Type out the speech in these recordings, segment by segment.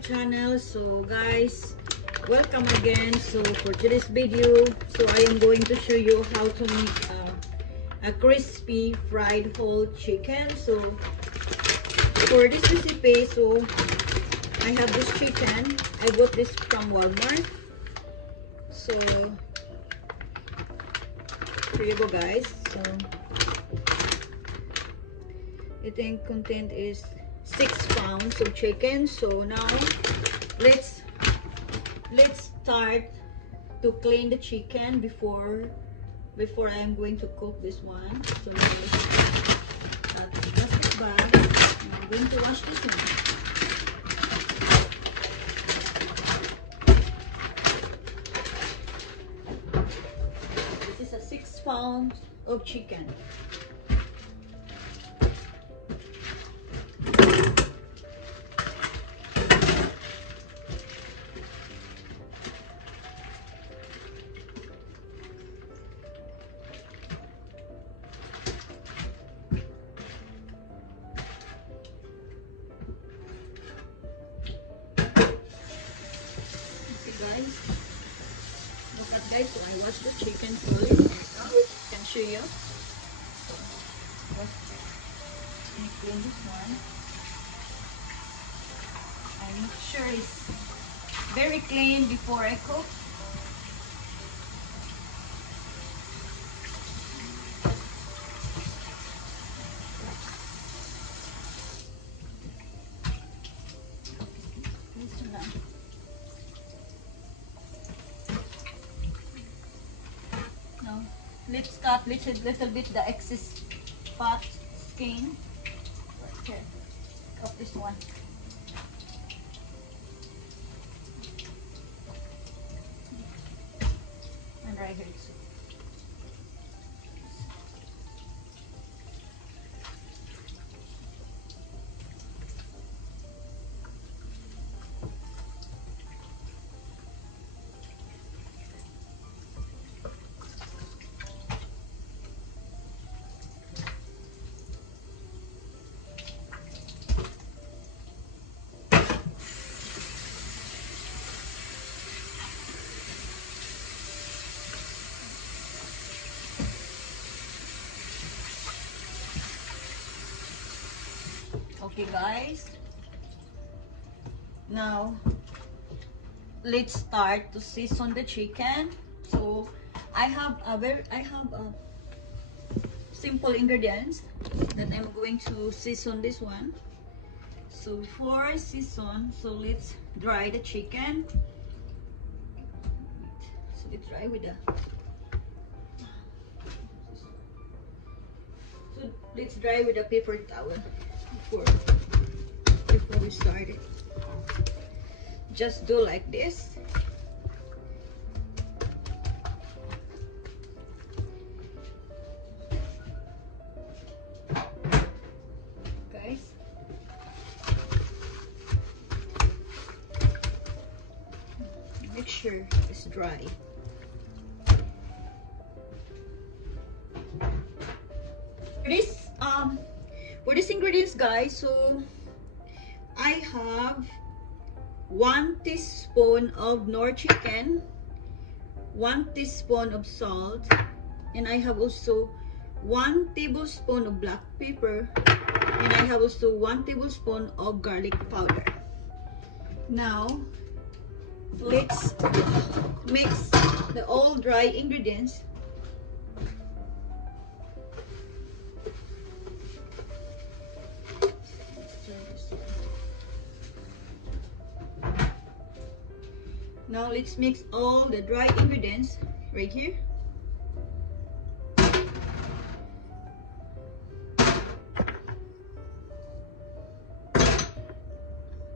channel. So guys, welcome again. So for today's video, so I am going to show you how to make a crispy fried whole chicken. So for this recipe, so I have this chicken. I bought this from Walmart. So here you go, guys. So I think content is 6 pounds of chicken. So now let's start to clean the chicken before I am going to cook this one. So now let's plastic bag. I'm going to wash this one. This is a 6 pounds of chicken. Look at guys, so I washed the chicken fully. I can show you. Let me clean this one. I make sure it's very clean before I cook. Now, let's cut little bit the excess fat skin. Right here. Cut this one. And right here too. Okay guys, now let's start to season the chicken. So I have a simple ingredients that I'm going to season this one. So before I season, so let's dry the chicken. So let's dry with a paper towel before we start it. Just do like this. Guys, make sure it's dry. For these ingredients, guys, so I have 1 teaspoon of Knorr chicken, 1 teaspoon of salt, and I have also 1 tablespoon of black pepper, and I have also 1 tablespoon of garlic powder. Now let's mix the all dry ingredients. Now let's mix all the dry ingredients right here.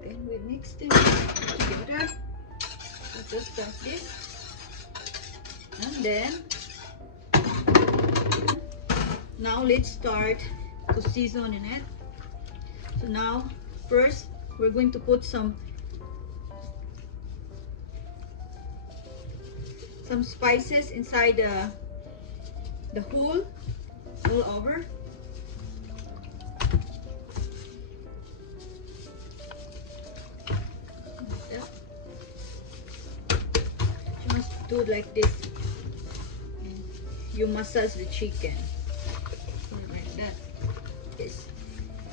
Then we mix them together. So just like this. And then now let's start to season in it. So now first we're going to put some spices inside the hole all over. do like this. You massage the chicken like that. Yes,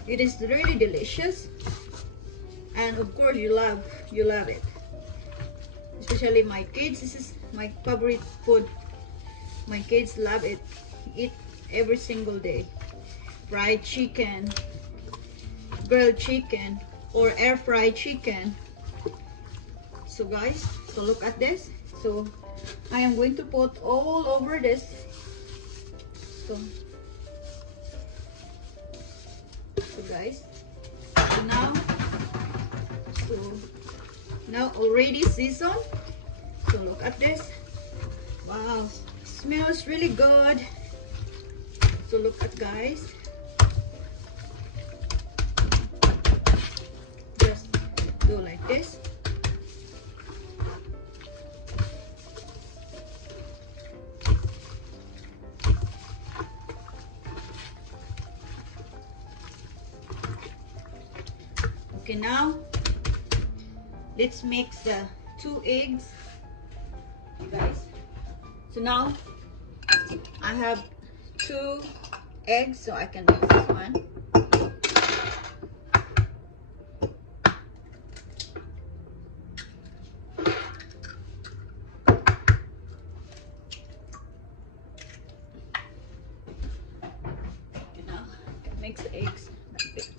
it is really delicious, and of course you love it. Especially my kids, this is my favorite food. My kids love it, eat every single day. Fried chicken, grilled chicken, or air fried chicken. So guys, so look at this. So I am going to put all over this. So guys, so now already seasoned. So look at this. Wow, smells really good. So look at guys. Just do like this. Okay, now let's mix the 2 eggs, you guys. So now I have 2 eggs, so I can mix this one. Okay, now I can mix the eggs like this.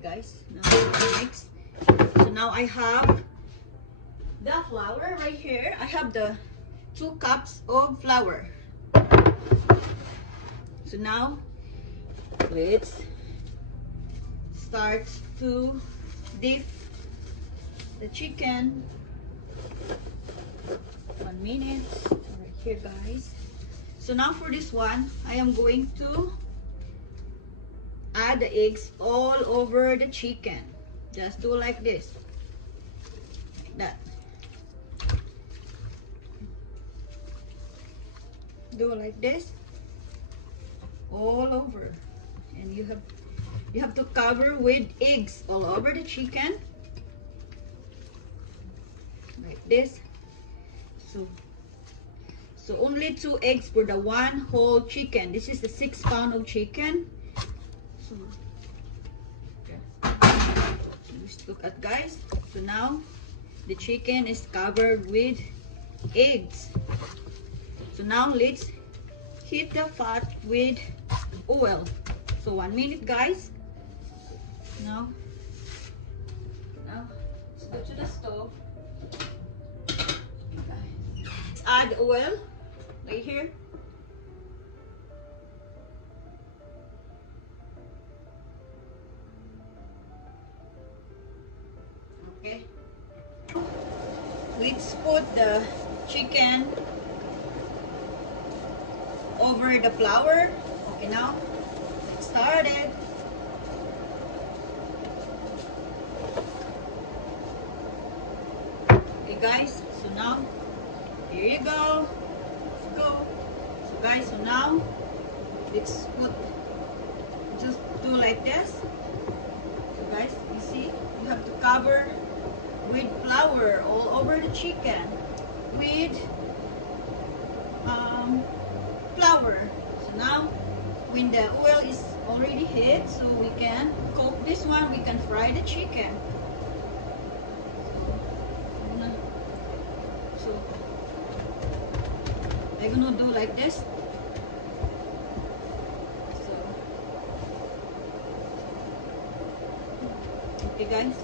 Guys, now mix. So now I have the flour right here. I have the 2 cups of flour. So now let's start to dip the chicken. 1 minute right here, guys. So now for this one, I am going to add the eggs all over the chicken. Just do like this, like that. Do like this all over, and you have to cover with eggs all over the chicken like this. So only 2 eggs for the 1 whole chicken. This is the 6 pound of chicken. So just look at guys. So now the chicken is covered with eggs. So now let's heat the fat with oil. So 1 minute, guys. Now let's go to the stove. Let's add oil right here. Okay. Let's put the chicken over the flour. Okay, now it started. Okay guys, so now here you go. Let's go. So guys, so now let's put, just do like this. So guys, you see, you have to cover with flour all over the chicken with flour. So now when the oil is already heat, so we can cook this one, we can fry the chicken. So I'm gonna do like this. So okay guys.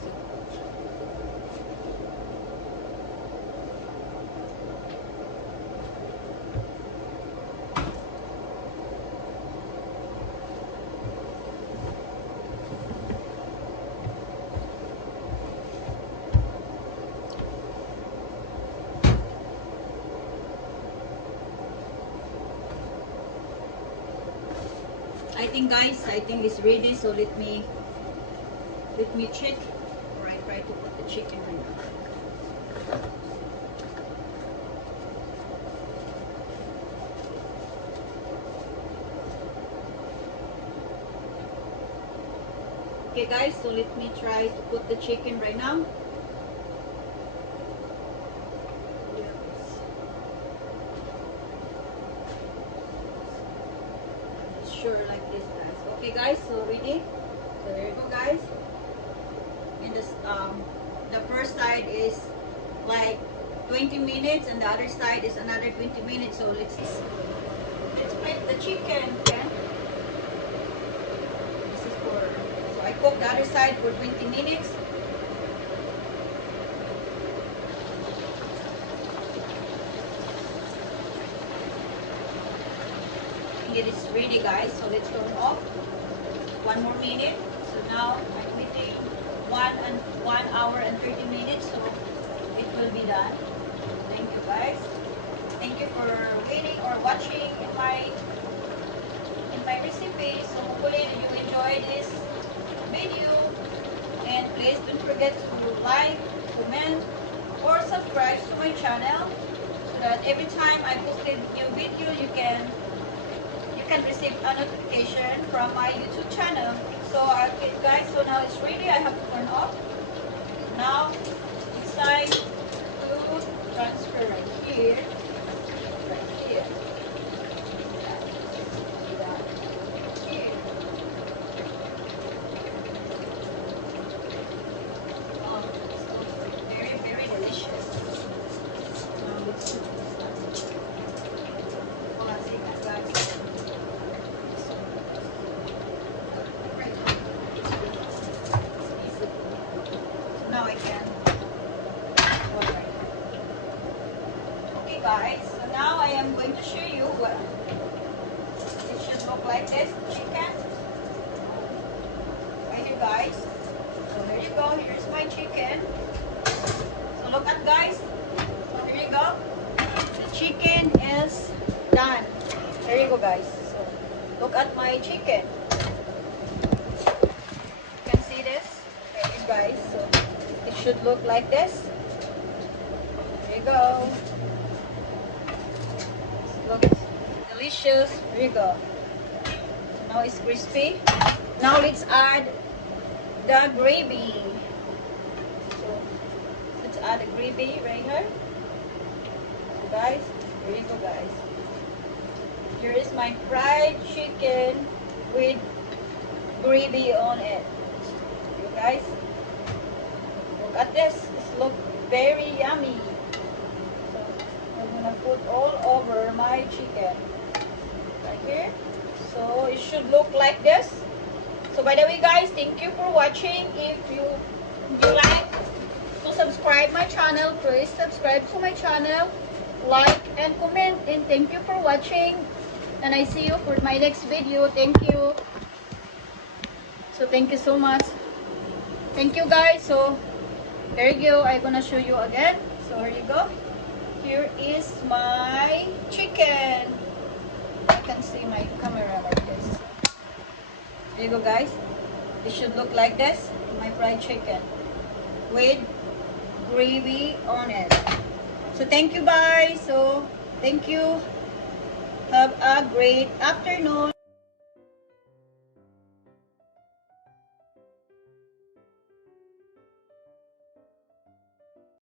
I think it's ready, so let me check, or I try to put the chicken in. Okay guys, so let me try to put the chicken right now. Sure, like this guys. Okay guys, so ready? So there you go guys. And this the first side is like 20 minutes and the other side is another 20 minutes. So let's flip the chicken. Okay? This is for, so I cook the other side for 20 minutes. It is ready guys, so let's turn off. 1 more minute. So now I'm waiting 1 hour and 30 minutes, so it will be done. Thank you guys. Thank you for waiting or watching in my recipe. So hopefully you enjoyed this video, and please don't forget to like, comment, or subscribe to my channel so that every time I post a new video you can receive a notification from my YouTube channel. So okay guys, so now it's ready. I have to turn off. Now it's time to transfer right here. Right here. Here. It's very, very delicious. Now let's put this on. Hold on a second guys. Now I can. Okay guys, so now I am going to show you what it should look like this, chicken. Right here guys. So there you go, here's my chicken. So look at guys. So there you go. The chicken is done. There you go guys. So look at my chicken. You can see this. Right here guys. So it should look like this. There you go. Looks delicious. There you go. Now it's crispy. Now let's add the gravy. So let's add the gravy right here. So guys, there you go guys. Here is my fried chicken with gravy on it. You guys. Look at this. This looks very yummy. So I'm gonna put all over my chicken right here. So it should look like this. So by the way guys, thank you for watching. If you like to subscribe my channel, please subscribe to my channel, like and comment, and thank you for watching, and I see you for my next video. Thank you. So thank you so much. Thank you guys. So there you go. I'm gonna show you again. So here you go. Here is my chicken. You can see my camera like this. There you go guys. It should look like this. My fried chicken with gravy on it. So thank you, bye. So thank you. Have a great afternoon.